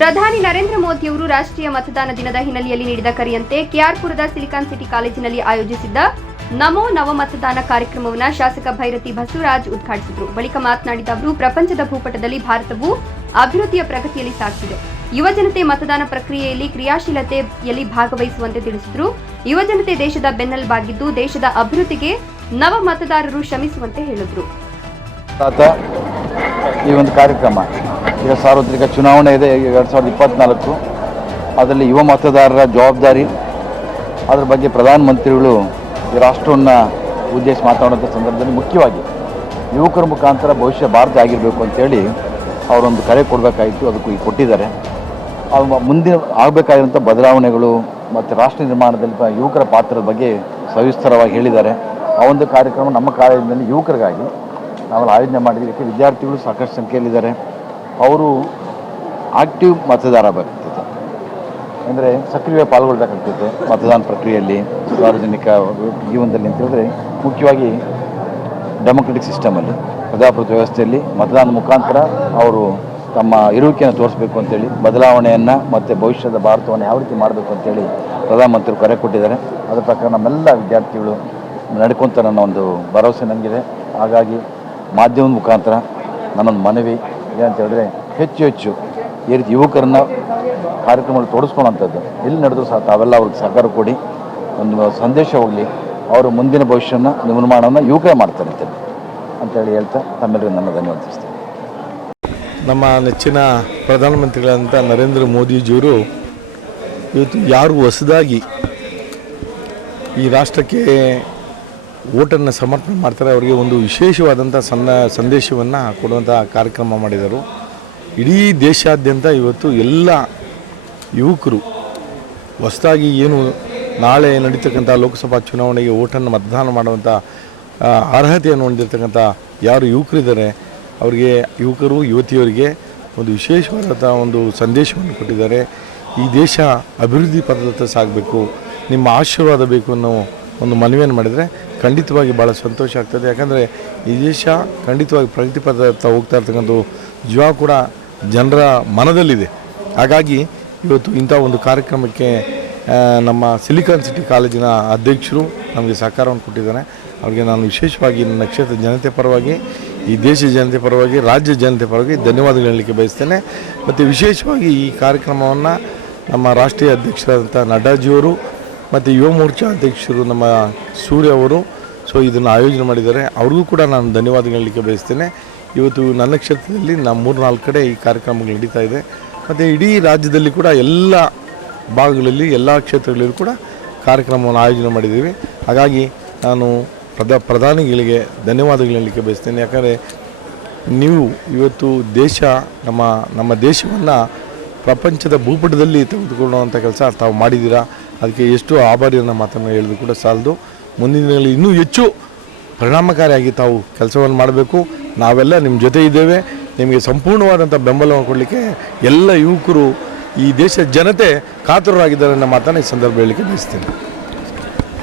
ಪ್ರಧಾನಿ ನರೇಂದ್ರ ಮೋದಿಯವರು ರಾಷ್ಟ್ರೀಯ ಮತದಾನ ದಿನದ ಹಿನ್ನೆಲೆಯಲ್ಲಿ ನೀಡಿದ ಕರೆಯಂತೆ ಕೆಆರ್ಪುರದ ಸಿಲಿಕಾನ್ ಸಿಟಿ ಕಾಲೇಜಿನಲ್ಲಿ ಆಯೋಜಿಸಿದ್ದ ನಮೋ ನವ ಮತದಾನ ಕಾರ್ಯಕ್ರಮವನ್ನು ಶಾಸಕ ಭೈರತಿ ಬಸವರಾಜ್ ಉದ್ಘಾಟಿಸಿದರು. ಬಳಿಕ ಮಾತನಾಡಿದ ಅವರು, ಪ್ರಪಂಚದ ಭೂಪಟದಲ್ಲಿ ಭಾರತವು ಅಭಿವೃದ್ಧಿಯ ಪ್ರಗತಿಯಲ್ಲಿ ಸಾಗುತ್ತಿದೆ ಯುವಜನತೆ ಮತದಾನ ಪ್ರಕ್ರಿಯೆಯಲ್ಲಿ ಕ್ರಿಯಾಶೀಲತೆಯಲ್ಲಿ ಭಾಗವಹಿಸುವಂತೆ ತಿಳಿಸಿದರು. ಯುವಜನತೆ ದೇಶದ ಬೆನ್ನೆಲುಬಾಗಿದ್ದು, ದೇಶದ ಅಭಿವೃದ್ಧಿಗೆ ನವ ಮತದಾರರು ಶ್ರಮಿಸುವಂತೆ ಹೇಳಿದರು. ಈ ಒಂದು ಕಾರ್ಯಕ್ರಮ ಈಗ ಸಾರ್ವತ್ರಿಕ ಚುನಾವಣೆ ಇದೆ ಎರಡು ಸಾವಿರದ ಇಪ್ಪತ್ತ್ನಾಲ್ಕು ಅದರಲ್ಲಿ ಯುವ ಮತದಾರರ ಜವಾಬ್ದಾರಿ. ಅದರ ಬಗ್ಗೆ ಪ್ರಧಾನಮಂತ್ರಿಗಳು ಈ ರಾಷ್ಟ್ರವನ್ನು ಉದ್ದೇಶಿಸಿ ಮಾತಾಡುವಂಥ ಸಂದರ್ಭದಲ್ಲಿ ಮುಖ್ಯವಾಗಿ ಯುವಕರ ಮುಖಾಂತರ ಭವಿಷ್ಯ ಭಾರತ ಆಗಿರಬೇಕು ಅಂತೇಳಿ ಅವರೊಂದು ಕರೆ ಕೊಡಬೇಕಾಯಿತು, ಅದಕ್ಕೂ ಈಗ ಕೊಟ್ಟಿದ್ದಾರೆ. ಮ- ಮುಂದಿನ ಆಗಬೇಕಾಗಿರುವಂಥ ಬದಲಾವಣೆಗಳು ಮತ್ತು ರಾಷ್ಟ್ರ ನಿರ್ಮಾಣದಲ್ಲಿ ಯುವಕರ ಪಾತ್ರದ ಬಗ್ಗೆ ಸವಿಸ್ತರವಾಗಿ ಹೇಳಿದ್ದಾರೆ. ಆ ಒಂದು ಕಾರ್ಯಕ್ರಮ ನಮ್ಮ ಕಾಲೇಜಿನಲ್ಲಿ ಯುವಕರಿಗಾಗಿ ನಾವೆಲ್ಲ ಆಯೋಜನೆ ಮಾಡಿದ್ದಕ್ಕೆ ವಿದ್ಯಾರ್ಥಿಗಳು ಸಾಕಷ್ಟು ಸಂಖ್ಯೆಯಲ್ಲಿದ್ದಾರೆ. ಅವರು ಆಕ್ಟಿವ್ ಮತದಾರ ಬರ್ತಿತ್ತು ಅಂದರೆ ಸಕ್ರಿಯ ಪಾಲ್ಗೊಳ್ಬೇಕಾಗ್ತದೆ ಮತದಾನ ಪ್ರಕ್ರಿಯೆಯಲ್ಲಿ ಸಾರ್ವಜನಿಕ ಜೀವನದಲ್ಲಿ ಅಂತ ಹೇಳಿದ್ರೆ ಮುಖ್ಯವಾಗಿ ಡೆಮೊಕ್ರೆಟಿಕ್ ಸಿಸ್ಟಮಲ್ಲಿ ಪ್ರಜಾಪ್ರಭುತ್ವ ವ್ಯವಸ್ಥೆಯಲ್ಲಿ ಮತದಾನದ ಮುಖಾಂತರ ಅವರು ತಮ್ಮ ಇರುವಿಕೆಯನ್ನು ತೋರಿಸಬೇಕು ಅಂತೇಳಿ ಬದಲಾವಣೆಯನ್ನು ಮತ್ತು ಭವಿಷ್ಯದ ಭಾರತವನ್ನು ಯಾವ ರೀತಿ ಮಾಡಬೇಕು ಅಂತೇಳಿ ಪ್ರಧಾನಮಂತ್ರಿ ಕರೆ ಕೊಟ್ಟಿದ್ದಾರೆ. ಅದರ ಪ್ರಕಾರ ನಮ್ಮೆಲ್ಲ ವಿದ್ಯಾರ್ಥಿಗಳು ನಡ್ಕೊತ ನನ್ನ ಒಂದು ಭರವಸೆ ನನಗಿದೆ ಹಾಗಾಗಿ ಮಾಧ್ಯಮದ ಮುಖಾಂತರ ನನ್ನೊಂದು ಮನವಿ ಏನಂತ ಹೇಳಿದ್ರೆ ಹೆಚ್ಚು ಹೆಚ್ಚು ಈ ರೀತಿ ಯುವಕರನ್ನ ಕಾರ್ಯಕ್ರಮಗಳು ತೊಡಸ್ಕೊಳ್ಳೋಂಥದ್ದು. ಎಲ್ಲಿ ನಡೆದ್ರು ಸಹ ತಾವೆಲ್ಲ ಅವ್ರಿಗೆ ಸಹಕಾರ ಕೊಡಿ. ಒಂದು ಸಂದೇಶ ಹೋಗಲಿ. ಅವರು ಮುಂದಿನ ಭವಿಷ್ಯನ ನಿರ್ಮಾಣವನ್ನು ಯುವಕರೇ ಮಾಡ್ತಾರೆ ಅಂತೇಳಿ ಹೇಳ್ತಾ ತಮ್ಮೆಲ್ಲರಿಗೂ ನನ್ನ ಧನ್ಯವಾದ ನಮ್ಮ ನೆಚ್ಚಿನ ಪ್ರಧಾನಮಂತ್ರಿಗಳಂತ ನರೇಂದ್ರ ಮೋದಿಜಿಯವರು ಇವತ್ತು ಯಾರು ಹೊಸದಾಗಿ ಈ ರಾಷ್ಟ್ರಕ್ಕೆ ಓಟನ್ನು ಸಮರ್ಪಣೆ ಮಾಡ್ತಾರೆ. ಅವರಿಗೆ ಒಂದು ವಿಶೇಷವಾದಂಥ ಸಣ್ಣ ಸಂದೇಶವನ್ನು ಕೊಡುವಂಥ ಕಾರ್ಯಕ್ರಮ ಮಾಡಿದರು. ಇಡೀ ದೇಶಾದ್ಯಂತ ಇವತ್ತು ಎಲ್ಲ ಯುವಕರು ಹೊಸದಾಗಿ ಏನು ನಾಳೆ ನಡೀತಕ್ಕಂಥ ಲೋಕಸಭಾ ಚುನಾವಣೆಗೆ ಓಟನ್ನು ಮತದಾನ ಮಾಡುವಂಥ ಅರ್ಹತೆಯನ್ನು ಹೊಂದಿರತಕ್ಕಂಥ ಯಾರು ಯುವಕರಿದ್ದಾರೆ, ಅವರಿಗೆ ಯುವಕರು, ಯುವತಿಯರಿಗೆ ಒಂದು ವಿಶೇಷವಾದಂಥ ಒಂದು ಸಂದೇಶವನ್ನು ಕೊಟ್ಟಿದ್ದಾರೆ. ಈ ದೇಶ ಅಭಿವೃದ್ಧಿ ಪದದತ್ತ ಸಾಗಬೇಕು, ನಿಮ್ಮ ಆಶೀರ್ವಾದ ಬೇಕು ಅನ್ನೋ ಒಂದು ಮನವಿಯನ್ನು ಮಾಡಿದರೆ ಖಂಡಿತವಾಗಿ ಭಾಳ ಸಂತೋಷ ಆಗ್ತದೆ. ಯಾಕಂದರೆ ಈ ದೇಶ ಖಂಡಿತವಾಗಿ ಪ್ರಗತಿ ಪದಾರ್ಥ ಹೋಗ್ತಾ ಇರ್ತಕ್ಕಂಥ ಜೀವ ಕೂಡ ಜನರ ಮನದಲ್ಲಿದೆ. ಹಾಗಾಗಿ ಇವತ್ತು ಇಂಥ ಒಂದು ಕಾರ್ಯಕ್ರಮಕ್ಕೆ ನಮ್ಮ ಸಿಲಿಕಾನ್ ಸಿಟಿ ಕಾಲೇಜಿನ ಅಧ್ಯಕ್ಷರು ನಮಗೆ ಸಹಕಾರವನ್ನು ಕೊಟ್ಟಿದ್ದಾರೆ. ಅವರಿಗೆ ನಾನು ವಿಶೇಷವಾಗಿ ನನ್ನ ಕ್ಷೇತ್ರ ಜನತೆ ಪರವಾಗಿ, ಈ ದೇಶ ಜನತೆ ಪರವಾಗಿ, ರಾಜ್ಯ ಜನತೆ ಪರವಾಗಿ ಧನ್ಯವಾದಗಳು ಹೇಳಲಿಕ್ಕೆ ಬಯಸ್ತೇನೆ. ಮತ್ತು ವಿಶೇಷವಾಗಿ ಈ ಕಾರ್ಯಕ್ರಮವನ್ನು ನಮ್ಮ ರಾಷ್ಟ್ರೀಯ ಅಧ್ಯಕ್ಷರಾದಂಥ ನಡ್ಡಾಜಿಯವರು ಮತ್ತು ಯುವ ಮೋರ್ಚಾ ಅಧ್ಯಕ್ಷರು ನಮ್ಮ ಸೂರ್ಯ ಅವರು, ಸೊ ಇದನ್ನು ಆಯೋಜನೆ ಮಾಡಿದ್ದಾರೆ. ಅವ್ರಿಗೂ ಕೂಡ ನಾನು ಧನ್ಯವಾದಗಳು ಹೇಳಲಿಕ್ಕೆ ಬಯಸ್ತೇನೆ. ಇವತ್ತು ನನ್ನ ಕ್ಷೇತ್ರದಲ್ಲಿ ನಮ್ಮ ಮೂರು ನಾಲ್ಕು ಕಡೆ ಈ ಕಾರ್ಯಕ್ರಮಗಳು ನಡೀತಾ ಇದೆ. ಮತ್ತು ಇಡೀ ರಾಜ್ಯದಲ್ಲಿ ಕೂಡ ಎಲ್ಲ ಭಾಗಗಳಲ್ಲಿ, ಎಲ್ಲ ಕ್ಷೇತ್ರಗಳಲ್ಲೂ ಕೂಡ ಕಾರ್ಯಕ್ರಮವನ್ನು ಆಯೋಜನೆ ಮಾಡಿದ್ದೀವಿ. ಹಾಗಾಗಿ ನಾನು ಪ್ರಧಾ, ಪ್ರಧಾನಿಗಳಿಗೆ ಧನ್ಯವಾದಗಳು ಹೇಳಲಿಕ್ಕೆ ಬಯಸ್ತೇನೆ. ಯಾಕಂದರೆ ನೀವು ಇವತ್ತು ದೇಶ, ನಮ್ಮ ನಮ್ಮ ದೇಶವನ್ನು ಪ್ರಪಂಚದ ಭೂಪಟದಲ್ಲಿ ತೆಗೆದುಕೊಳ್ಳುವಂಥ ಕೆಲಸ ತಾವು ಮಾಡಿದ್ದೀರಾ? ಅದಕ್ಕೆ ಎಷ್ಟು ಆಭಾರಿಯನ್ನು ಮಾತನ್ನು ಹೇಳಿದ್ರು ಕೂಡ ಸಾಲದು. ಮುಂದಿನ ದಿನಗಳಲ್ಲಿ ಇನ್ನೂ ಹೆಚ್ಚು ಪರಿಣಾಮಕಾರಿಯಾಗಿ ತಾವು ಕೆಲಸವನ್ನು ಮಾಡಬೇಕು. ನಾವೆಲ್ಲ ನಿಮ್ಮ ಜೊತೆ ಇದ್ದೇವೆ. ನಿಮಗೆ ಸಂಪೂರ್ಣವಾದಂಥ ಬೆಂಬಲವನ್ನು ಕೊಡಲಿಕ್ಕೆ ಎಲ್ಲ ಯುವಕರು ಈ ದೇಶದ ಜನತೆ ಕಾತುರರಾಗಿದ್ದಾರೆ ಅನ್ನೋ ಮಾತನ್ನು ಈ ಸಂದರ್ಭ ಹೇಳಲಿಕ್ಕೆ ಬಯಸ್ತೀನಿ.